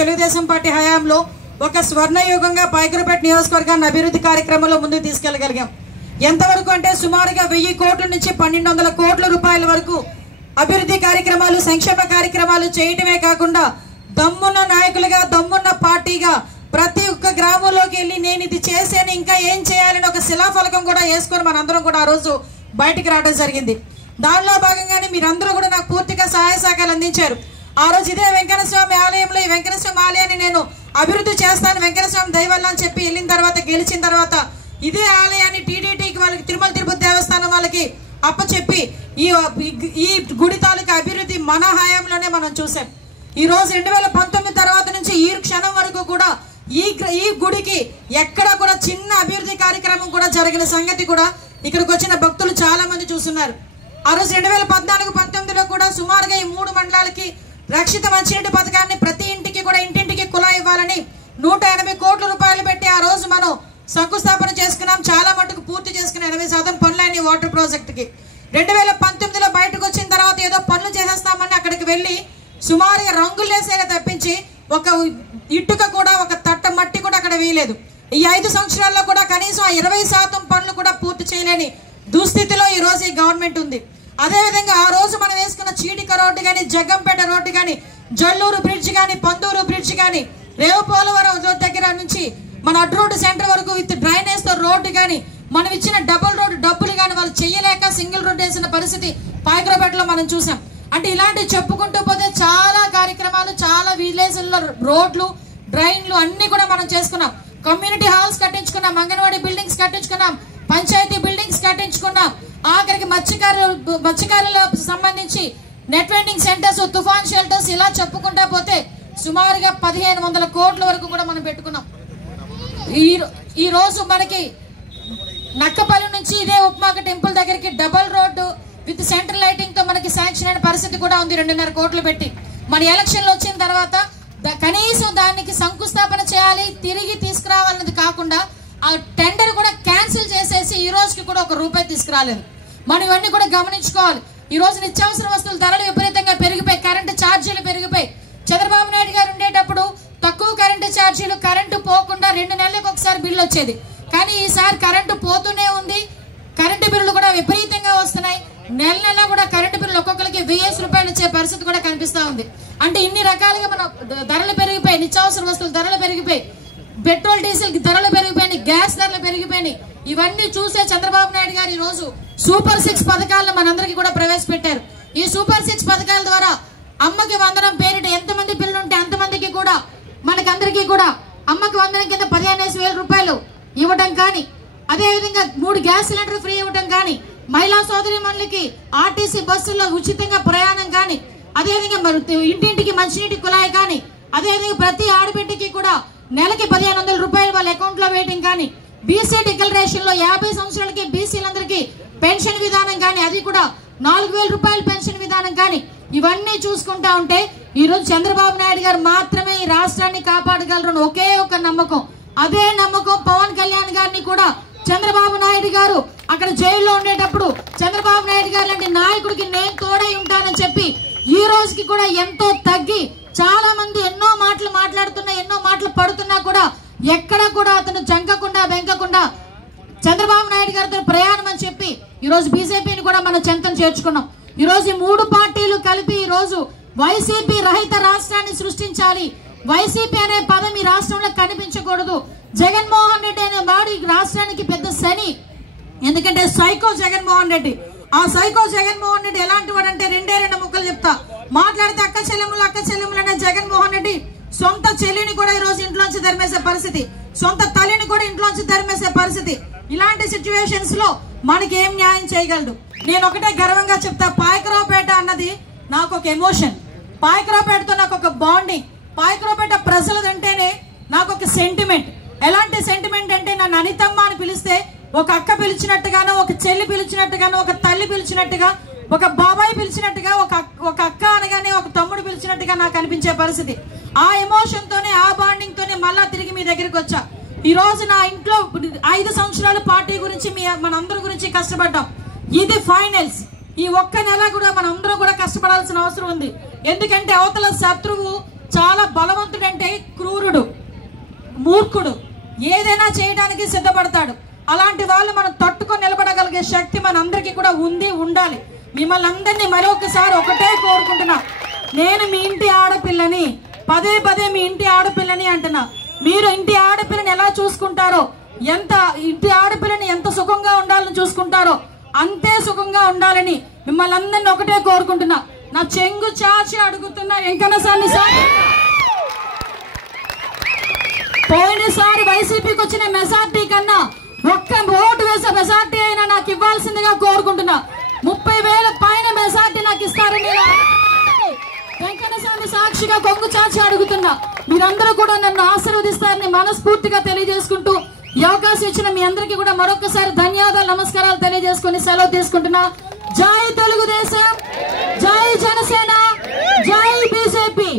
Telugu Desam party హయాంలో ఒక స్వర్ణయుగంగా పాయకరపేట నియోజకవర్గాన్ని అభివృద్ధి కార్యక్రమంలో ముందుకు తీసుకెళ్లగలిగాం. ఎంతవరకు అంటే సుమారుగా 1000 కోట్ల నుంచి 1200 కోట్ల రూపాయల వరకు అభివృద్ధి కార్యక్రమాలు, సంక్షేమ కార్యక్రమాలు చేయటమే కాకుండా దమ్మున్న నాయకులుగా, దమ్మున్న పార్టీగా ప్రతి ఒక్క గ్రామంలోకి వెళ్ళి నేను ఇది చేశాను, ఇంకా ఏం చేయాలని ఒక శిలాఫలకం కూడా వేసుకొని మనందరం కూడా ఆ రోజు బయటికి రావడం జరిగింది. దానిలో భాగంగానే మీరందరూ కూడా నాకు పూర్తిగా సహాయ సహకారాలు అందించారు. ఆ రోజు ఇదే వెంకన్న స్వామి ఆలయంలో ఈ వెంకన్న స్వామి ఆలయాన్ని నేను అభివృద్ధి చేస్తాను వెంకన్న స్వామి దయవల్ల అని చెప్పి వెళ్ళిన తర్వాత, గెలిచిన తర్వాత ఇదే ఆలయాన్ని టీటీడీకి వాళ్ళకి తిరుమల తిరుపతి దేవస్థానం వాళ్ళకి అప్పచెప్పి ఈ గుడి తాలూకా అభివృద్ధి మన హయాంలోనే మనం చూసాం. ఈ రోజు 2019 తర్వాత నుంచి ఈ క్షణం వరకు కూడా ఈ గుడికి ఎక్కడ కూడా చిన్న అభివృద్ధి కార్యక్రమం కూడా జరిగిన సంగతి కూడా ఇక్కడికి వచ్చిన భక్తులు చాలా మంది చూస్తున్నారు. ఆ రోజు 2014-19లో కూడా సుమారుగా ఈ 3 మండలాలకి రక్షిత మంచినీటి పథకాన్ని ప్రతి ఇంటికి కూడా ఇంటింటికి కుళాయి ఇవ్వాలని 180 కోట్ల రూపాయలు పెట్టి ఆ రోజు మనం శంకుస్థాపన చేసుకున్నాం. చాలా మటుకు పూర్తి చేసుకున్న 80% పనులైన వాటర్ ప్రాజెక్టుకి 2019లో బయటకు వచ్చిన తర్వాత ఏదో పనులు చేసేస్తామని అక్కడికి వెళ్ళి సుమారుగా రంగులు వేసేలా తప్పించి ఒక ఇటుక కూడా, ఒక తట్ట మట్టి కూడా అక్కడ వేయలేదు. ఈ 5 సంవత్సరాల్లో కూడా కనీసం 20% పనులు కూడా పూర్తి చేయలేని దుస్థితిలో ఈ రోజు ఈ గవర్నమెంట్ ఉంది. అదేవిధంగా ఆ రోజు మనం వేసుకున్న చీడిక రోడ్డు కానీ, జగ్గంపేట రోడ్డు కానీ, జల్లూరు బ్రిడ్జ్ కానీ, పందూరు బ్రిడ్జ్ కానీ, రేవుపోలవరం దగ్గర నుంచి మన అడ్డు రోడ్డు సెంటర్ వరకు విత్ డ్రైనేజ్ తో రోడ్డు కానీ, మనం ఇచ్చిన డబుల్ రోడ్డు డబ్బులు కానీ వాళ్ళు చేయలేక సింగిల్ రోడ్డు వేసిన పరిస్థితి పాయకరపేటలో మనం చూసాం. అంటే ఇలాంటివి చెప్పుకుంటూ పోతే చాలా కార్యక్రమాలు, చాలా విలేజ్ల్లో రోడ్లు, డ్రైన్లు అన్ని కూడా మనం చేసుకున్నాం. కమ్యూనిటీ హాల్స్ కట్టించుకున్నాం, అంగన్వాడీ బిల్డింగ్స్ కట్టించుకున్నాం, పంచాయతీ బిల్డింగ్స్ కట్టించుకున్నాం. ఆఖరికి మత్స్యకారులకు సంబంధించి నెట్ వెండింగ్ సెంటర్స్, తుఫాన్ షెల్టర్స్ ఇలా చెప్పుకుంటా పోతే సుమారుగా 1500 కోట్ల వరకు కూడా మనం పెట్టుకున్నాం. ఈ రోజు మనకి నక్కపల్లి నుంచి ఇదే ఉప్మాక టెంపుల్ దగ్గరికి double road with central lighting తో మనకి శాంక్షన్ అయిన పరిస్థితి కూడా ఉంది. 2.5 కోట్లు పెట్టి మన ఎలక్షన్లు వచ్చిన తర్వాత కనీసం దానికి శంకుస్థాపన చేయాలి, తిరిగి తీసుకురావాలన్నది కాకుండా ఆ టెండర్ కూడా క్యాన్సిల్ చేసేసి ఈ రోజుకి కూడా 1 రూపాయి తీసుకురాలేదు. మనం ఇవన్నీ కూడా గమనించుకోవాలి. ఈ రోజు నిత్యావసర వస్తువుల ధరలు విపరీతంగా పెరిగిపోయి, కరెంటు ఛార్జీలు పెరిగిపోయి. చంద్రబాబు నాయుడు గారు ఉండేటప్పుడు తక్కువ కరెంటు ఛార్జీలు, కరెంటు పోకుండా 2 నెలలకు ఒకసారి బిల్లు వచ్చేది. కానీ ఈసారి కరెంటు పోతూనే ఉంది, కరెంటు బిల్లులు కూడా విపరీతంగా వస్తున్నాయి. నెల కూడా కరెంటు బిల్లు ఒక్కొక్కరికి 1000 రూపాయలు ఇచ్చే పరిస్థితి కూడా కనిపిస్తా ఉంది. అంటే ఇన్ని రకాలుగా మన ధరలు పెరిగిపోయి, నిత్యావసర వస్తువుల ధరలు పెరిగిపోయి, పెట్రోల్ డీజిల్ ధరలు పెరిగిపోయినాయి, గ్యాస్ ధరలు పెరిగిపోయినాయి. ఇవన్నీ చూసే చంద్రబాబు నాయుడు గారు ఈ రోజు సూపర్ 6 పథకాలను మనందరికీ కూడా ప్రవేశపెట్టారు. ఈ సూపర్ 6 పథకాల ద్వారా అమ్మకి వందనం పేరిట ఎంతమంది పిల్లలు ఉంటే అంతమందికి కూడా మనకందరికీ కూడా అమ్మకి వందనం కింద 15,000 రూపాయలు ఇవ్వడం కానీ, అదేవిధంగా 3 గ్యాస్ సిలిండర్ ఫ్రీ ఇవ్వడం కానీ, మహిళా సోదరిమణులకి ఆర్టీసీ బస్సుల్లో ఉచితంగా ప్రయాణం కానీ, అదేవిధంగా ఇంటింటికి మంచినీటి కుళాయి కానీ, అదేవిధంగా ప్రతి ఆడబిడ్డకి కూడా నెలకి 1500 రూపాయలు వాళ్ళ అకౌంట్ లో వేయడం కానీ, బీసీ డిక్లరేషన్ లో 50 సంవత్సరాలకి బీసీలందరికీ పెన్షన్ విధానం కానీ, అది కూడా 4000 రూపాయల పెన్షన్ విధానం కానీ, ఇవన్నీ చూసుకుంటా ఉంటే ఈ రోజు చంద్రబాబు నాయుడు గారు మాత్రమే ఈ రాష్ట్రాన్ని కాపాడగలరు ఒకే ఒక నమ్మకం. అదే నమ్మకం పవన్ కళ్యాణ్ గారిని కూడా చంద్రబాబు నాయుడు గారు అక్కడ జైల్లో ఉండేటప్పుడు చంద్రబాబు నాయుడు గారు లాంటి నాయకుడికి నేను తోడై ఉంటానని చెప్పి ఈ రోజుకి కూడా ఎంతో తగ్గి, చాలా మంది ఎన్నో మాటలు మాట్లాడుతున్నా, ఎన్నో మాటలు పడుతున్నా కూడా ఎక్కడ కూడా అతను జంకకుండా బెంకకుండా చంద్రబాబు నాయుడు గారితో ప్రయాణం అని చెప్పి ఈ రోజు బీజేపీని కూడా మనం చెంతం చేర్చుకున్నాం. ఈ రోజు ఈ 3 పార్టీలు కలిపి ఈ రోజు వైసీపీ రహిత రాష్ట్రాన్ని సృష్టించాలి. వైసీపీ అనే పదం ఈ రాష్ట్రంలో కనిపించకూడదు. జగన్మోహన్ రెడ్డి అనే వాడు ఈ రాష్ట్రానికి పెద్ద శని. ఎందుకంటే సైకో జగన్మోహన్ రెడ్డి. ఆ సైకో జగన్మోహన్ రెడ్డి ఎలాంటి వాడు అంటే 2 ముక్కలు చెప్తా. మాట్లాడితే అక్క చెల్లెములు అనే జగన్మోహన్ రెడ్డి సొంత చెల్లిని కూడా ఈ రోజు ఇంట్లోంచి తరిమేసే పరిస్థితి, సొంత తల్లిని కూడా ఇంట్లోంచి తరిమేసే పరిస్థితి. ఇలాంటి సిచ్యువేషన్స్ లో మనకి ఏం న్యాయం చేయగలడు? నేను ఒకటే గర్వంగా చెప్తా, పాయకరావుపేట అన్నది నాకు ఒక ఎమోషన్, పాయకరావుపేటతో నాకు ఒక బాండింగ్, పాయకరావుపేట ప్రజలదంటేనే నాకు ఒక సెంటిమెంట్. ఎలాంటి సెంటిమెంట్ అంటే నన్ను అనితమ్మ అని పిలిస్తే ఒక అక్క పిలిచినట్టుగానో, ఒక చెల్లి పిలిచినట్టుగానో, ఒక తల్లి పిలిచినట్టుగా, ఒక బాబాయ్ పిలిచినట్టుగా, ఒక అక్క అనగానే ఒక తమ్ముడు పిలిచినట్టుగా నాకు అనిపించే పరిస్థితి. ఆ ఎమోషన్ తోనే, ఆ బాండింగ్ తోనే మళ్ళా తిరిగి మీ దగ్గరికి వచ్చా. ఈ రోజు నా ఇంట్లో 5 సంవత్సరాల పార్టీ గురించి మనందరి గురించి కష్టపడ్డాం. ఇది ఫైనల్స్. ఈ ఒక్క నెల కూడా మనందరం కూడా కష్టపడాల్సిన అవసరం ఉంది. ఎందుకంటే అవతల శత్రువు చాలా బలవంతుడంటే చేయడానికి సిద్ధపడతాడు. అలాంటి వాళ్ళు మనం తట్టుకొని నిలబడగలిగే శక్తి మనందరికీ కూడా ఉండాలి. మిమ్మల్ని అందరినీ మరొకసారి ఒకటే కోరుకుంటున్నా, నేను మీ ఇంటి ఆడపిల్లని, పదే పదే మీ ఇంటి ఆడపిల్లని అంటున్నా. మీరు ఇంటి ఆడపిల్లని ఎలా చూసుకుంటారో, ఇంటి ఆడపిల్లని ఎంత సుఖంగా ఉండాలని చూసుకుంటారో అంతే సుఖంగా ఉండాలని మిమ్మల్ని అందరినీ ఒకటే కోరుకుంటున్నా. నా చెంగు చాచి అడుగుతున్నా వెంకన్న స్వామి సార్, పోయినసారి వైసీపీకి వచ్చిన మెజార్టీ కన్నా ఒక్క ఓటు వేసే మెజార్టీ అయినా నాకు ఇవ్వాల్సిందిగా కోరుకుంటున్నా. 30,000 పైన మెజార్టీ నాకు ఇస్తారని వెంకన్న స్వామి సాక్షిగా కొంగు చాచి అడుగుతున్నా. మీరందరూ కూడా నన్ను ఆశీర్వదిస్తారని మనస్ఫూర్తిగా తెలియజేసుకుంటూ ఈ అవకాశం ఇచ్చిన మీ అందరికీ కూడా మరొకసారి ధన్యవాదాలు, నమస్కారాలు తెలియజేసుకుని సెలవు తీసుకుంటున్నా. జై తెలుగుదేశం, జై జనసేన, జై బీజేపీ.